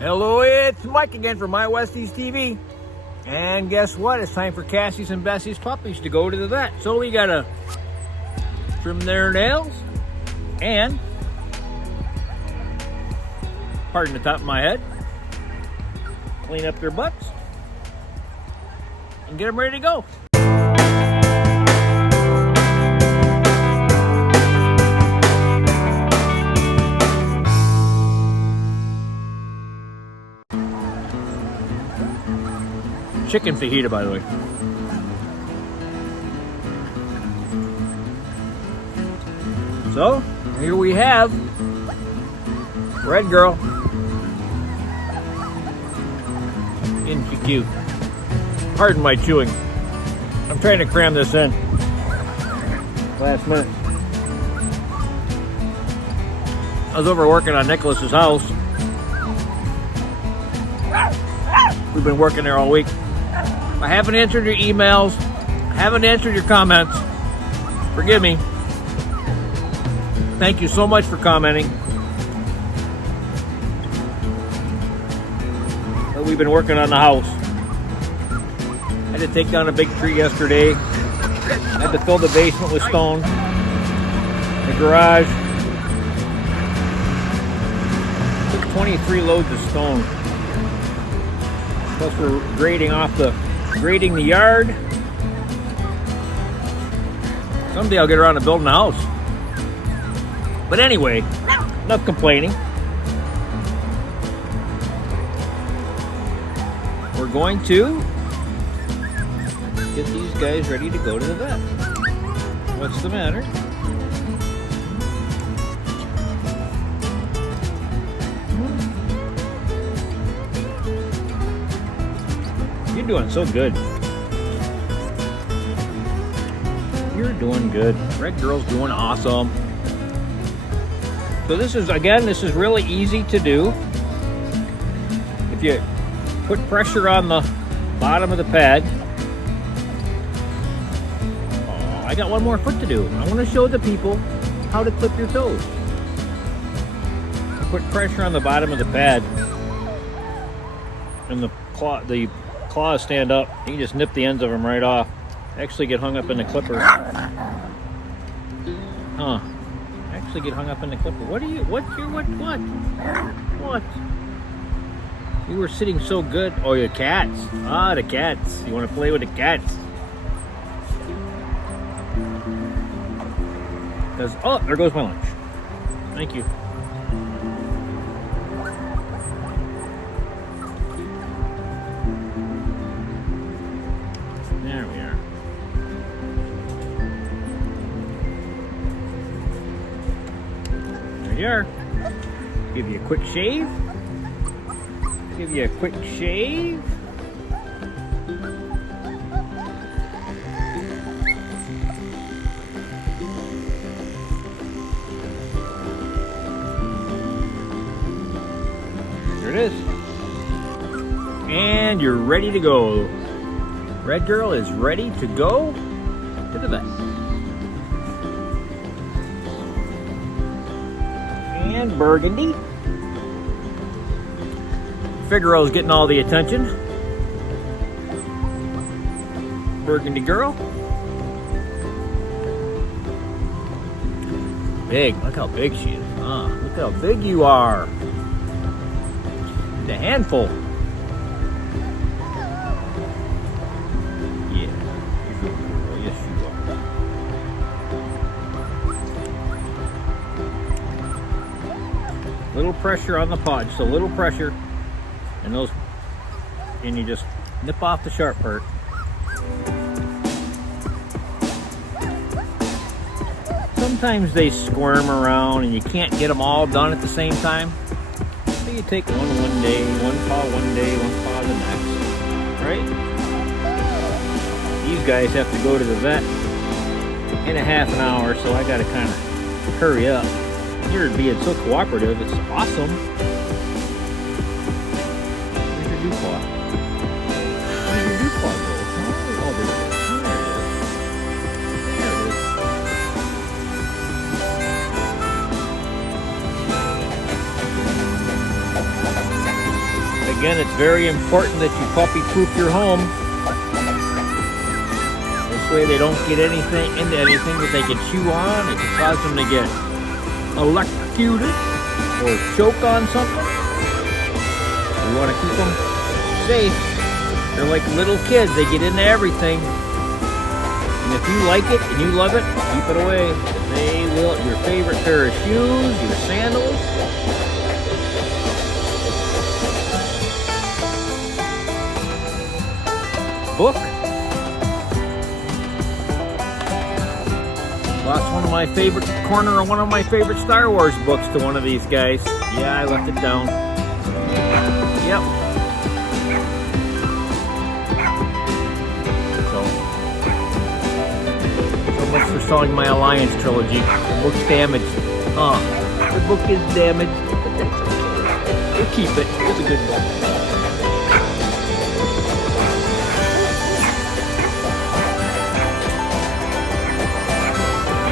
Hello, it's Mike again from My Westies TV. And guess what? It's time for Cassie's and Bessie's puppies to go to the vet. So we gotta trim their nails and, pardon the top of my head, clean up their butts and get them ready to go. Chicken fajita, by the way. So, here we have Red Girl. Isn't she cute? Pardon my chewing. I'm trying to cram this in. Last minute. I was over working on Nicholas's house. We've been working there all week. I haven't answered your emails, haven't answered your comments. Forgive me. Thank you so much for commenting. But we've been working on the house. I had to take down a big tree yesterday. I had to fill the basement with stone. The garage. Took 23 loads of stone. Plus we're grading the yard. Someday I'll get around to building a house. But anyway, enough complaining. We're going to get these guys ready to go to the vet. What's the matter? You're doing so good. You're doing good. Red Girl's doing awesome. So this is really easy to do. If you put pressure on the bottom of the pad. Oh, I got one more foot to do. I want to show the people how to clip your toes. Put pressure on the bottom of the pad and the claws stand up. You can just nip the ends of them right off. Actually get hung up in the clipper. Actually get hung up in the clipper. What? You were sitting so good. Oh, your cats. Ah, the cats. You want to play with the cats? Oh, there goes my lunch. Thank you. There we are. There you are. Give you a quick shave. Give you a quick shave. There it is. And you're ready to go. Red Girl is ready to go to the vet. And Burgundy. Figaro's getting all the attention. Burgundy girl. Big. Look how big she is. Look how big you are. It's a handful. Little pressure on the paw, just a little pressure, and you just nip off the sharp part. Sometimes they squirm around and you can't get them all done at the same time. So you take one day, one paw one day, one paw the next, right? These guys have to go to the vet in a half an hour, so I gotta kind of hurry up. You're being so cooperative, it's awesome. Where's your dew claw? Where's your dew claw go? Oh, there it is. There it is. There it is. Again, it's very important that you puppy-proof your home. This way they don't get anything into anything that they can chew on. It can cause them to get electrocuted or choke on something. We want to keep them safe. They're like little kids. They get into everything. And if you like it and you love it, keep it away. They will. Your favorite pair of shoes, your sandals. Book. Lost one of my favorite corner of one of my favorite Star Wars books to one of these guys. Yeah, I left it down. Yep. So much for selling my Alliance trilogy. The book's damaged. The book is damaged. We'll keep it. It was a good book.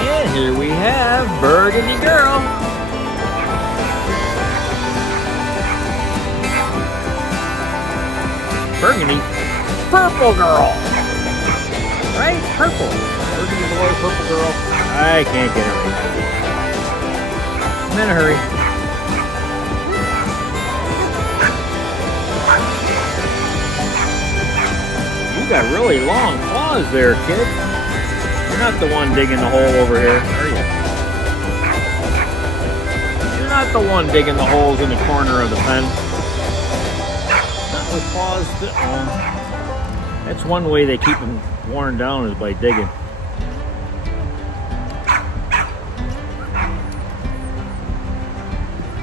And here we have Burgundy Girl. Burgundy, Purple Girl. Right? Purple. Burgundy boy, Purple Girl. I can't get it right. I'm in a hurry. You got really long claws there, kid. You're not the one digging the hole over here, are you? You're not the one digging the holes in the corner of the pen. Not with claws. That's one way they keep them worn down is by digging.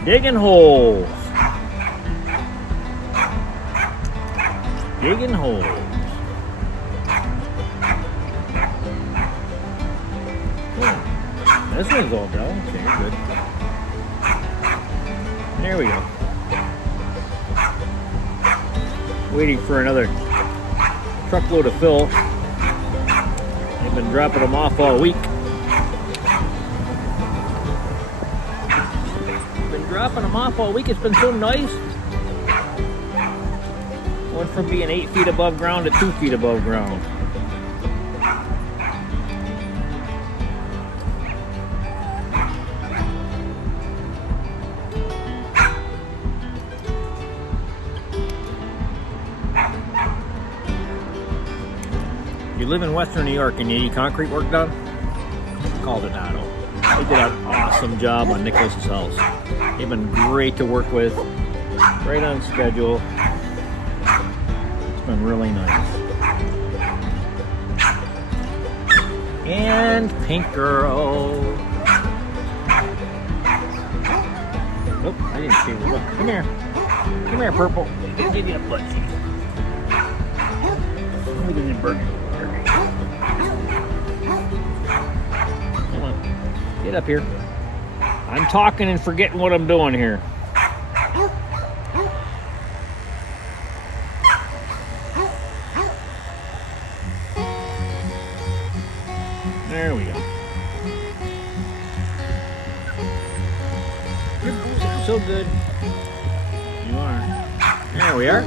Digging holes. Digging holes. This one's all done. Okay, good. There we go. Waiting for another truckload of fill. They've been dropping them off all week. Dropping them off all week. It's been so nice. Went from being 8 feet above ground to 2 feet above ground. You live in Western New York and you need concrete work done? Call Donato. They did an awesome job on Nicholas's house. They've been great to work with, right on schedule. It's been really nice. And Pink Girl. Nope, I didn't see her. Look, come here. Come here, Purple. I'll give you a butt cheek. Let me get in Burgundy. Come on, get up here. I'm talking and forgetting what I'm doing here. There we go. You're boozing so good. You are. There we are.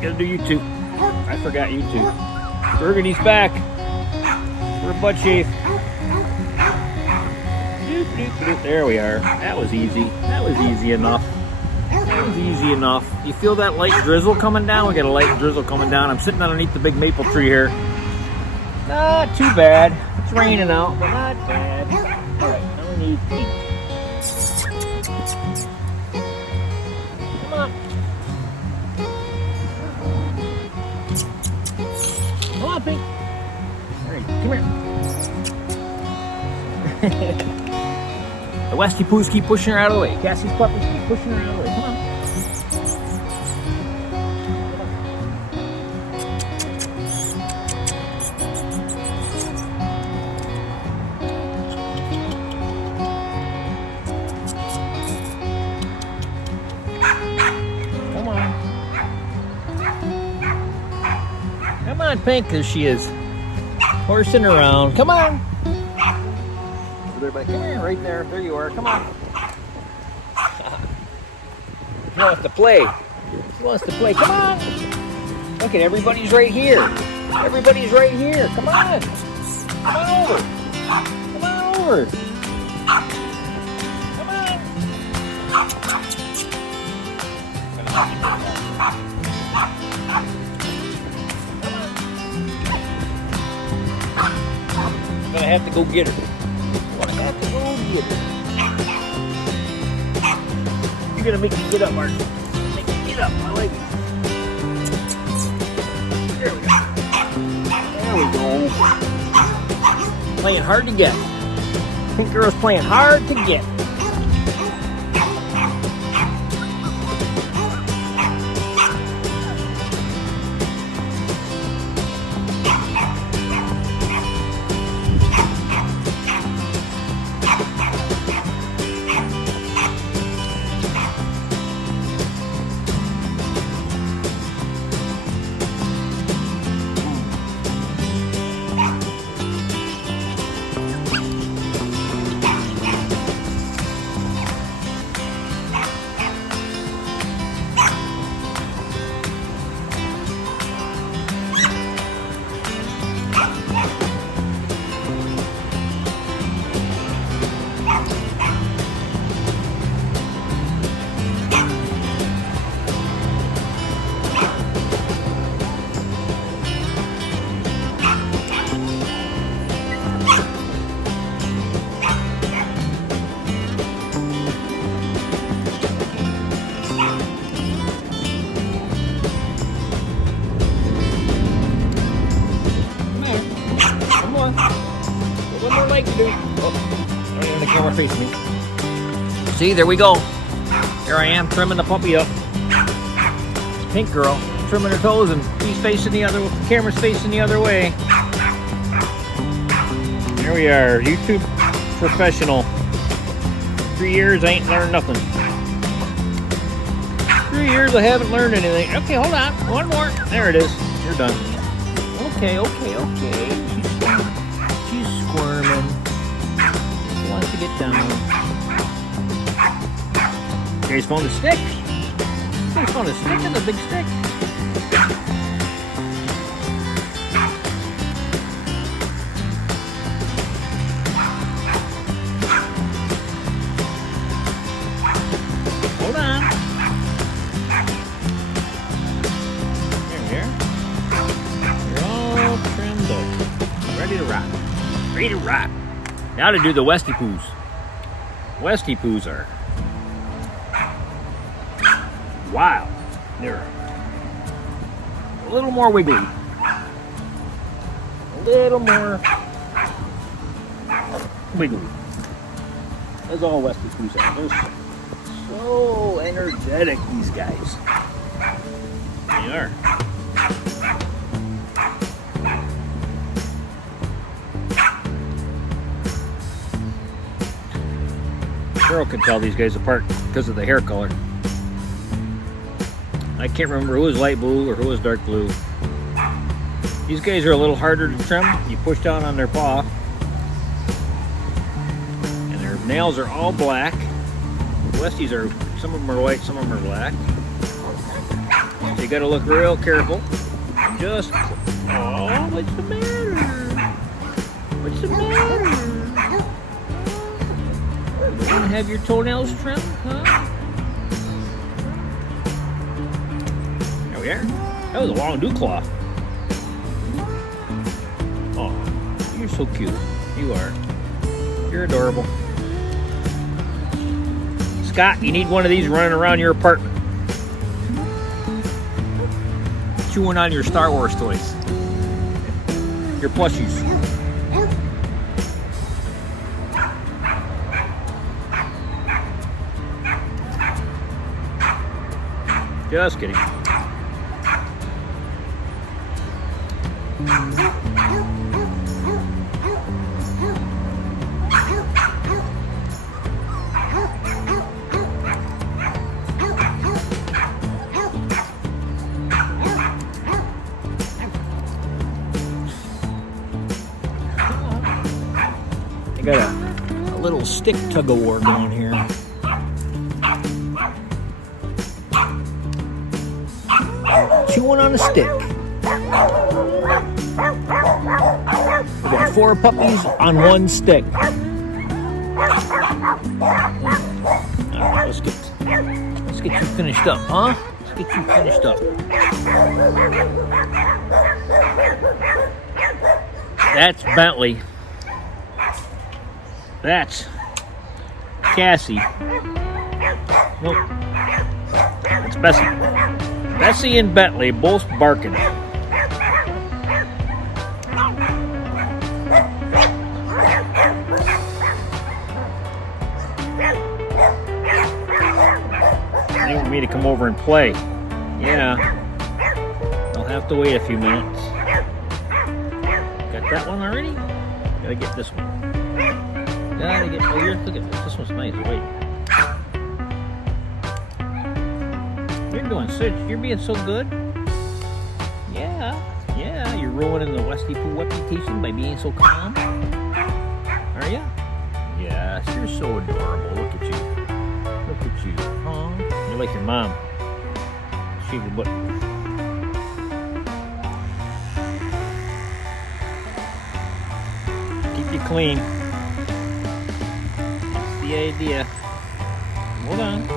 Gotta do you two. I forgot you two. Burgundy's back for a butt shave. There we are. That was easy. That was easy enough. That was easy enough. You feel that light drizzle coming down? We got a light drizzle coming down. I'm sitting underneath the big maple tree here. Not too bad. It's raining out, but not bad. Alright, now we need Pink. Come on. Come on, Pink. Alright, come here. The Westiepoos keep pushing her out of the way. Cassie's puppies keep pushing her out of the way. Come on. Come on. Come on, Pink, there she is. Horsing around. Come on. Come here, right there. There you are. Come on. He wants to play. He wants to play. Come on. Look at everybody's right here. Everybody's right here. Come on. Come on over. Come on over. Come on. I'm gonna have to go get her. I'm gonna have to go get her. You're gonna make me get up, Martin. Make me get up. I like it. There we go. There we go. Playing hard to get. Pink girl's playing hard to get. Like to do. Oh, right on the camera facing me. See, there we go. Here I am trimming the puppy up. Pink girl trimming her toes, and he's facing the other. The camera's facing the other way. There we are, YouTube professional. 3 years, I ain't learned nothing. 3 years, I haven't learned anything. Okay, hold on. One more. There it is. You're done. Okay. She's squirming. She wants to get down. You guys found a stick? You guys found a stick? That's a big stick. Hold on. There we are. You're all trimmed up. Ready to rock. Ready to rock. Now to do the Westiepoos. Westiepoos are wow. They're a little more wiggly. A little more wiggly. That's all Westiepoos are. They're so energetic, these guys. They are. Girl can tell these guys apart because of the hair color. I can't remember who was light blue or who was dark blue. These guys are a little harder to trim. You push down on their paw, and their nails are all black. Westies are, some of them are white, some of them are black. So you got to look real careful. Just, oh, what's the matter? What's the matter? You want to have your toenails trimmed, huh? There we are. That was a long dew claw. Oh, you're so cute. You are. You're adorable. Scott, you need one of these running around your apartment. Chewing on your Star Wars toys. Your plushies. Just kidding. Got a little stick tug-of-war going here. Chewing on a stick. We got 4 puppies on 1 stick. Alright, let's get you finished up, huh? Let's get you finished up. That's Bentley. That's Cassie. Nope. It's Bessie. Bessie and Bentley both barking. I need me to come over and play. Yeah. I'll have to wait a few minutes. Got that one already? Gotta get this one. Gotta get, oh, here, look at this. This one's nice. Wait. You're doing so, you're being so good. Yeah. You're ruining the Westiepoo reputation by being so calm. Are ya? Yes, you're so adorable. Look at you. Look at you. Aw. You're like your mom. Shave your butt. Keep you clean. That's the idea. Hold on.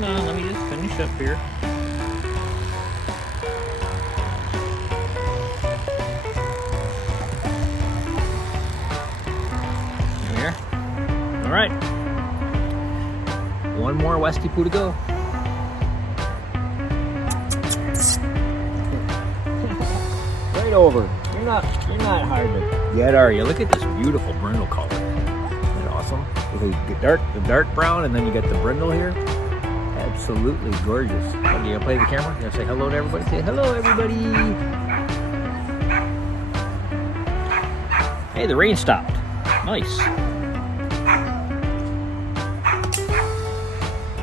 Let me just finish up here. There. All right. One more Westiepoo to go. Right over. You're not hard to get, are you? Look at this beautiful brindle color. Isn't that awesome? With the dark brown, and then you got the brindle here. Absolutely gorgeous. Oh, you gonna play the camera? You gonna say hello to everybody? Say hello, everybody. Hey, the rain stopped. Nice.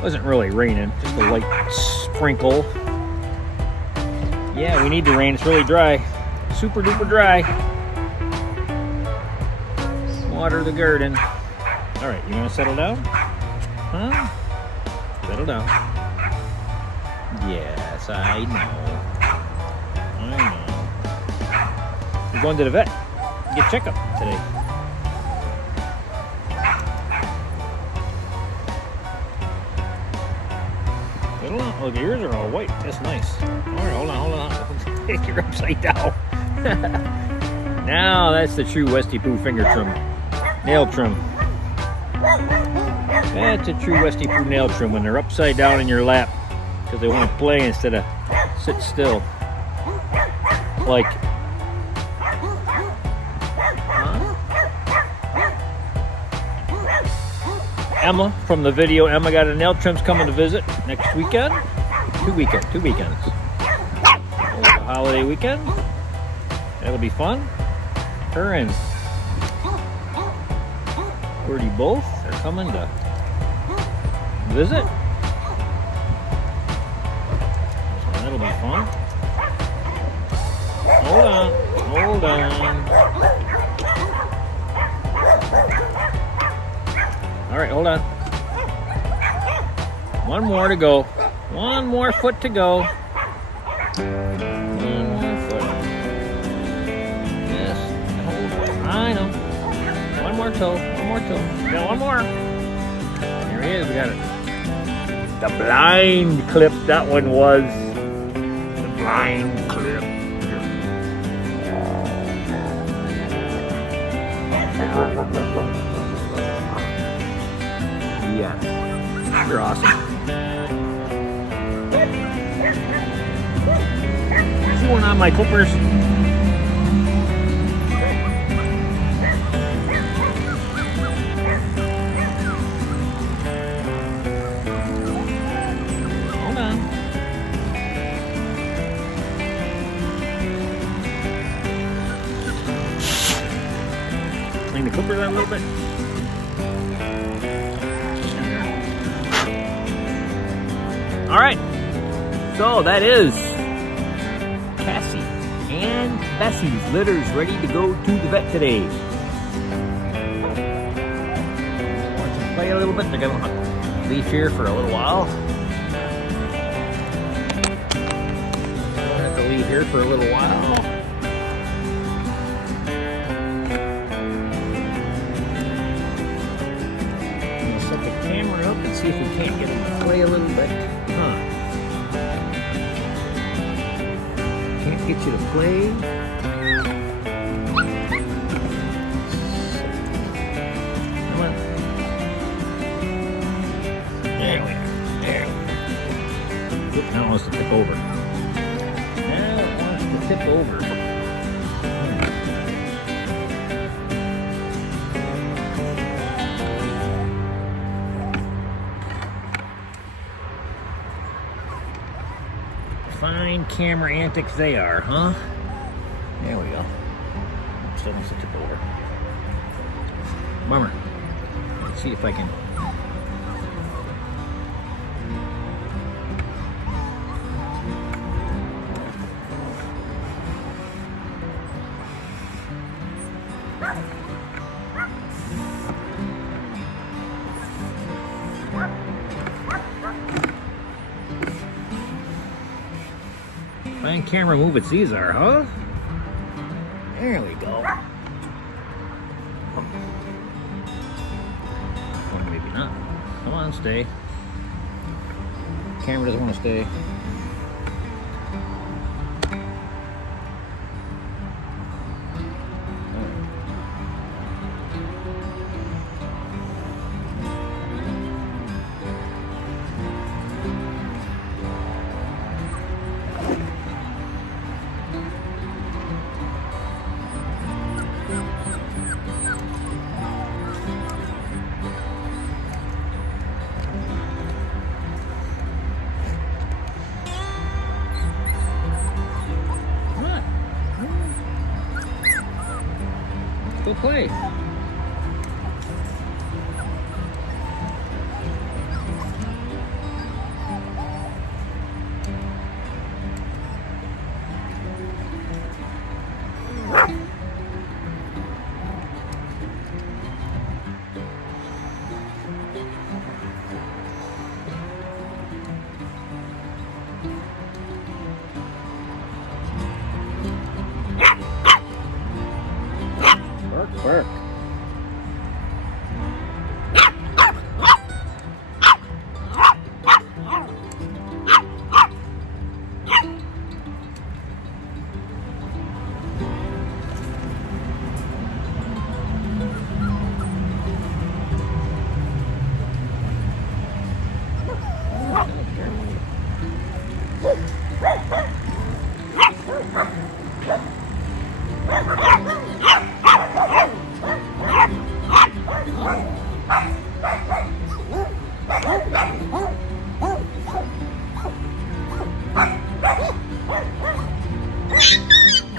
Wasn't really raining, just a light sprinkle. Yeah, we need the rain. It's really dry. Super duper dry. Water the garden. All right, you gonna settle down? Huh? Settle down. Yes, I know. We're going to the vet. Get checkup today. Settle down. Look, your ears are all white. That's nice. All right, hold on. You're upside down. Now that's the true Westiepoo finger trim. Nail trim. That's a true Westiepoo nail trim when they're upside down in your lap because they want to play instead of sit still. Like, Emma from the video. Emma got a nail trims coming to visit next weekend. Two weekends. A holiday weekend. That'll be fun. Her and Birdie both are coming to visit. So that'll be fun. Hold on. All right, hold on. One more to go. One more foot to go. One more foot. Yes, hold on. I know. One more toe. Got one more. Here he is. We got it. The blind clip. That one was the blind clip. Yes. You're awesome. Chewing on my clippers. Hold on. Clean the clippers out a little bit. All right, so that is Cassie and Bessie's litters ready to go to the vet today. play a little bit. They're going to leave here for a little while. They're going to leave here for a little while. I'm going to set the camera up and see if we can't get them to play a little bit. Can't get you to play. Now it wants to tip over. Now it wants to tip over. Fine camera antics they are, huh? There we go. Still wants to tip over. Bummer. Let's see if I can. Fine camera movements these are, huh? There we go. Or maybe not. Come on, stay. Camera doesn't want to stay. Go play. Bark.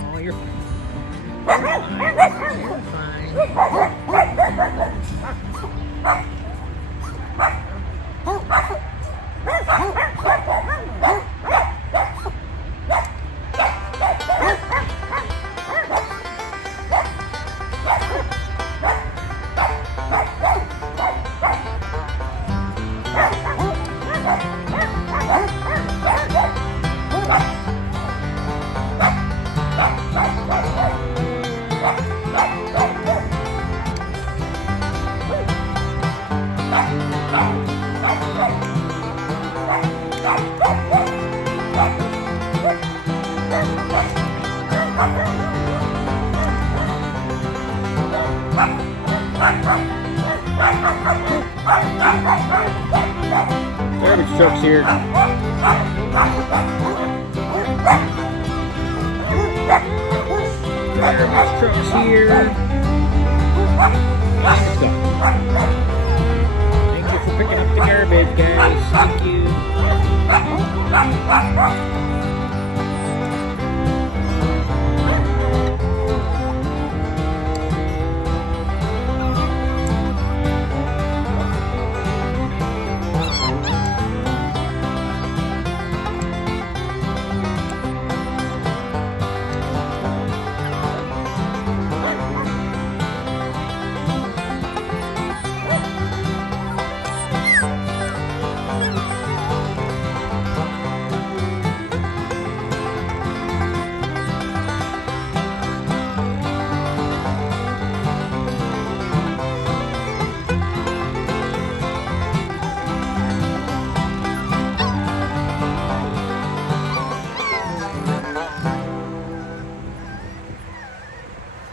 Oh, you're fine. You're fine. Garbage truck's here. Garbage truck's here. Let's go. Thank you for picking up the garbage, guys. Thank you.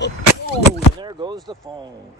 Oh, and there goes the phone.